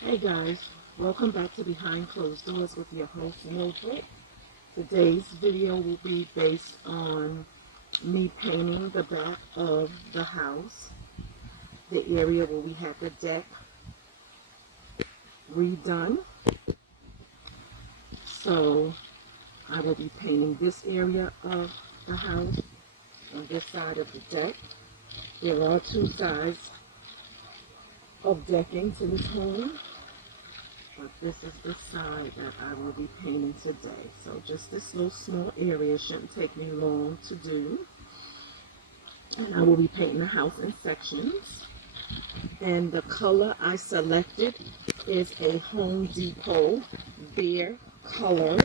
Hey guys, welcome back to Behind Closed Doors with your host Mildred. Today's video will be based on me painting the back of the house, the area where we had the deck redone. So I will be painting this area of the house on this side of the deck. There are two sides of decking to this home, but this is the side that I will be painting today. So just this little small area shouldn't take me long to do. And I will be painting the house in sections. And the color I selected is a Home Depot Behr color.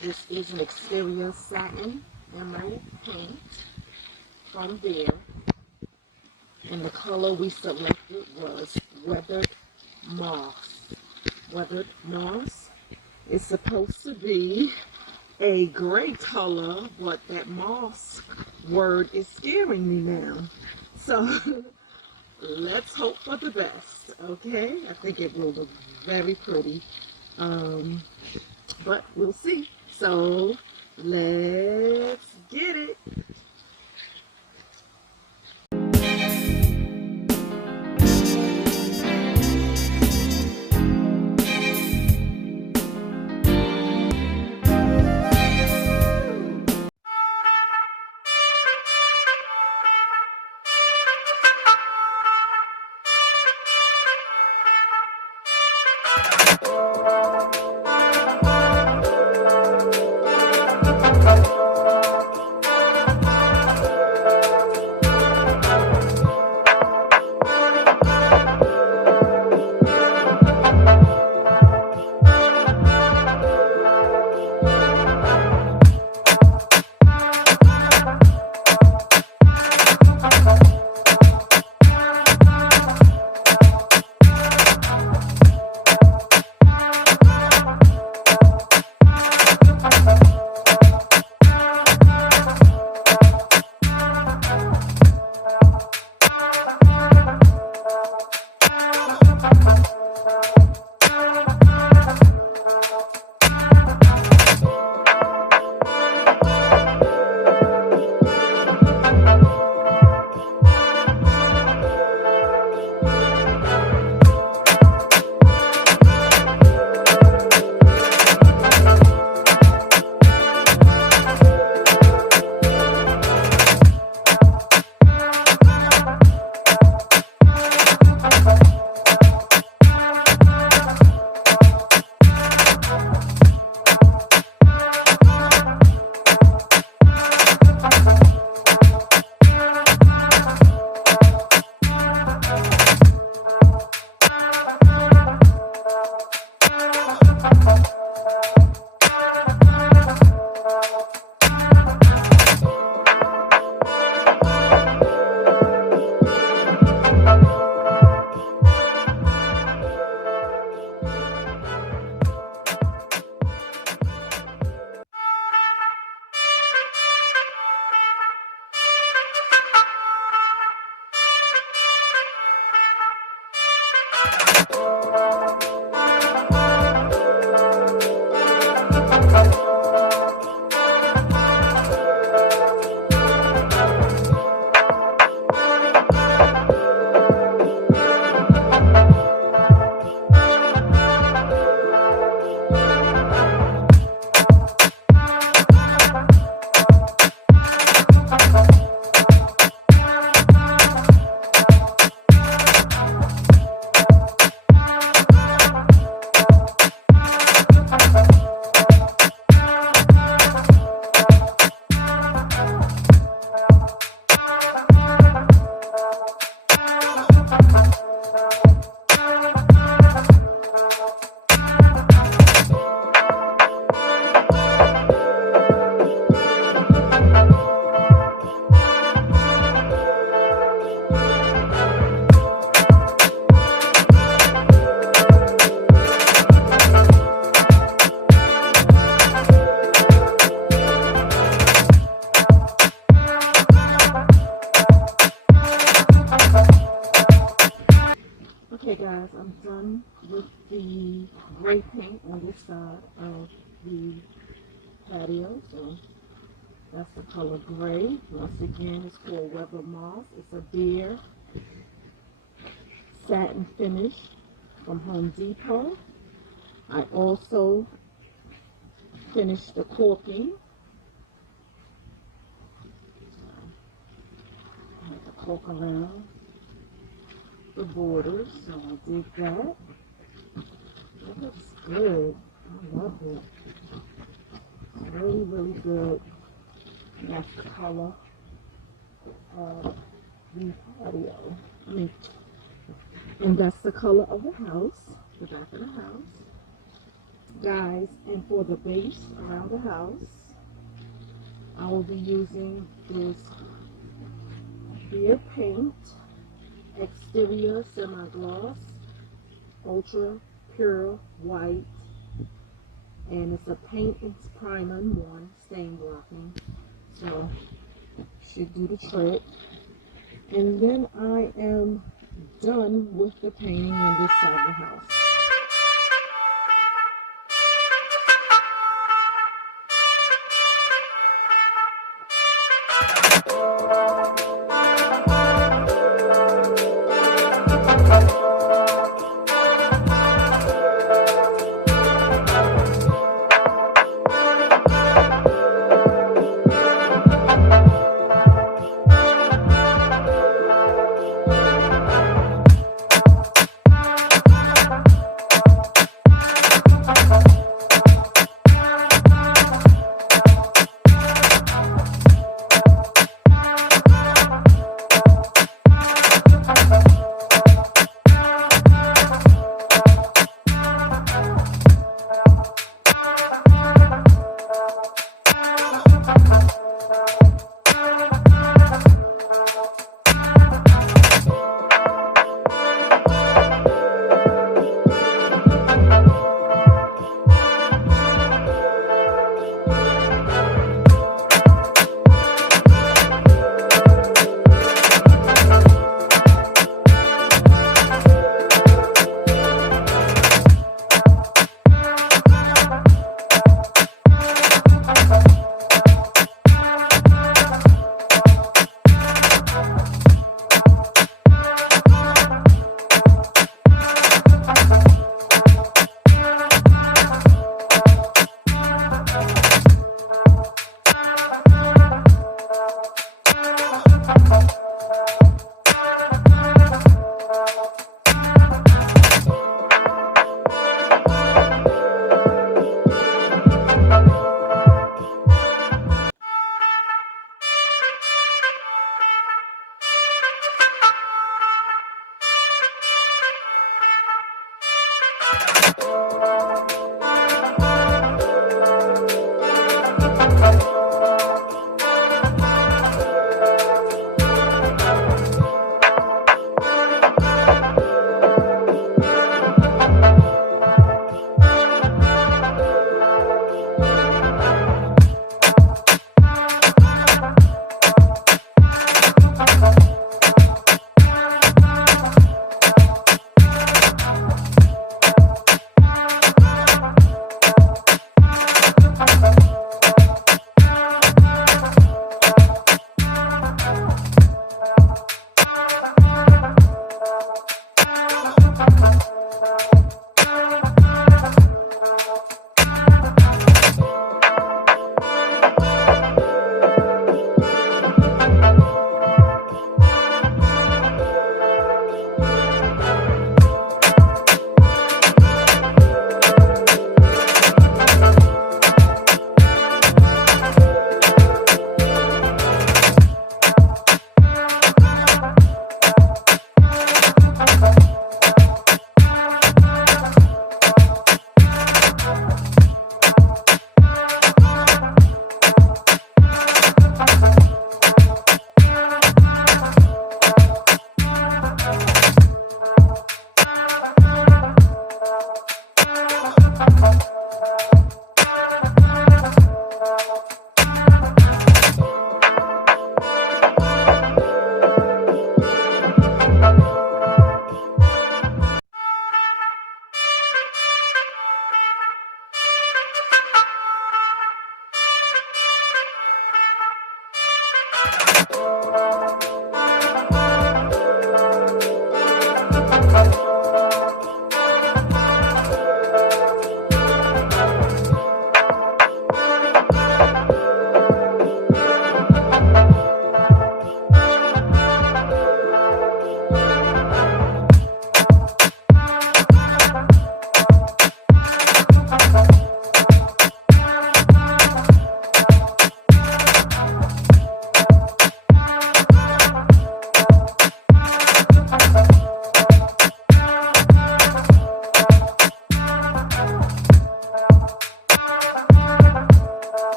This is an exterior satin emerald paint from Behr. And the color we selected was Weathered Moss. Weathered Moss is supposed to be a gray color, but that moss word is scaring me now. So let's hope for the best, okay? I think it will look very pretty, but we'll see. So let's get it. Okay guys, I'm done with the gray paint on this side of the patio. So that's the color gray. Once again, it's called Revamp. It's a Behr Satin finish from Home Depot. I also finished the caulking. I had to caulk around the borders, so I did that. It looks good. I love it. It's really, really good. And that's the color of the patio. And that's the color of the house, the back of the house. Guys, and for the base around the house, I will be using this Behr Paint Exterior Semi-Gloss Ultra Pure White, and it's a paint and primer one, stain blocking, so should do the trick. And then I am done with the painting on this side of the house.